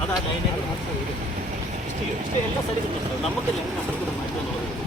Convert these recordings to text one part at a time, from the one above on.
അത് ലൈനിൽ. ലൈനേക്ക് മാത്രമേ വരും ഇഷ്ടയോ ഇഷ്ടം എല്ലാ സ്ഥലത്തും നമുക്ക് ലൈൻ അപ്പുറത്തോട്ട് മാറ്റുക എന്നുള്ളത്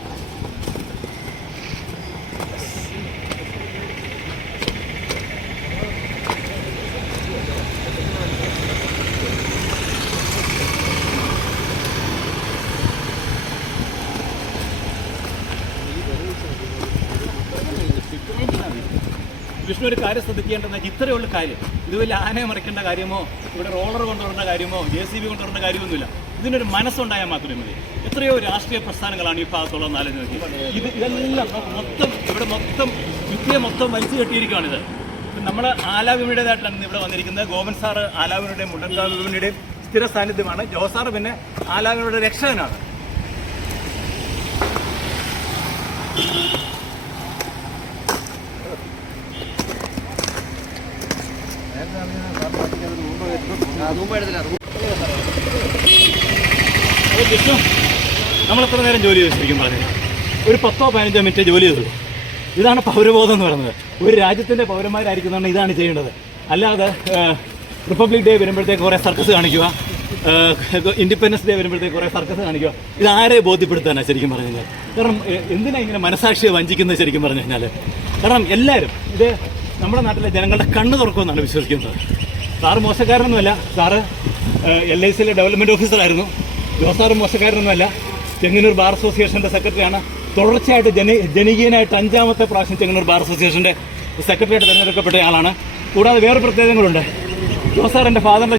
വിഷ്ണു ഒരു കാര്യം ശ്രദ്ധിക്കേണ്ടതെന്ന് വെച്ചാൽ ഇത്രയേ ഉള്ളൂ കാര്യം. ഇത് വലിയ ആനയെ മറിക്കേണ്ട കാര്യമോ ഇവിടെ റോളർ കൊണ്ടുവരേണ്ട കാര്യമോ ജെ സി ബി കൊണ്ടുവരേണ്ട കാര്യമൊന്നുമില്ല. ഇതിനൊരു മനസ്സുണ്ടായാൽ മാത്രമേ മതി. എത്രയോ രാഷ്ട്രീയ പ്രസ്ഥാനങ്ങളാണ് ഈ ഭാഗത്തുള്ളതെന്ന് നാലഞ്ച് നോക്കി. ഇത് ഇതെല്ലാം മൊത്തം ഇവിടെ മൊത്തം വിദ്യ മൊത്തം വലിച്ചു കെട്ടിയിരിക്കുകയാണിത് നമ്മൾ ആലാവിമിയുടേതായിട്ടാണ് ഇവിടെ വന്നിരിക്കുന്നത്. ഗോവൻ സാറ് ആലാവിനുടെയും മുണ്ടൻകാവ് വിപണിയുടെയും സ്ഥിര സാന്നിധ്യമാണ്. ജോസാറ് പിന്നെ ആലാവിനുടെ രക്ഷകനാണ്. എത്ര നേരം ജോലി ചെയ്തിരിക്കും പറഞ്ഞത് ഒരു പത്തോ പതിനഞ്ചോ മിനിറ്റ് ജോലി ചെയ്തു ഇതാണ് പൗരബോധം എന്ന് പറയുന്നത്. ഒരു രാജ്യത്തിന്റെ പൗരന്മാരായിരിക്കുന്നതാണ് ഇതാണ് ചെയ്യേണ്ടത്. അല്ലാതെ റിപ്പബ്ലിക് ഡേ വരുമ്പോഴത്തേക്ക് കുറേ സർക്കസ് കാണിക്കുക ഇൻഡിപെൻഡൻസ് ഡേ വരുമ്പോഴത്തേക്ക് കുറേ സർക്കസ് കാണിക്കുക. ഇതാരെ ബോധ്യപ്പെടുത്താനാണ് ശരിക്കും പറഞ്ഞു കഴിഞ്ഞാൽ കാരണം എന്തിനാ ഇങ്ങനെ മനസാക്ഷിയെ വഞ്ചിക്കുന്നത് ശരിക്കും പറഞ്ഞു കഴിഞ്ഞാൽ കാരണം എല്ലാവരും ഇത് നമ്മുടെ നാട്ടിലെ ജനങ്ങളുടെ കണ്ണ് തുറക്കുമെന്നാണ് വിശ്വസിക്കുന്നത്. സാറ് മോശക്കാരനൊന്നുമല്ല. സാറ് എൽ ഐ സിയിലെ ഡെവലപ്മെന്റ് ഓഫീസറായിരുന്നു ജോസാറ് മോശക്കാരനൊന്നുമല്ല. ചെങ്ങന്നൂർ ബാർ അസോസിയേഷന്റെ സെക്രട്ടറിയാണ്. തുടർച്ചയായിട്ട് ജന ജനകീയനായിട്ട് അഞ്ചാമത്തെ പ്രാവശ്യം ചെങ്ങന്നൂർ ബാർ അസോസിയേഷന്റെ സെക്രട്ടറിയായിട്ട് തിരഞ്ഞെടുക്കപ്പെട്ട ആളാണ് കൂടാതെ വേറെ പ്രത്യേകതകളുണ്ട്. ജോസാർ എന്റെ ഫാദറിന്റെ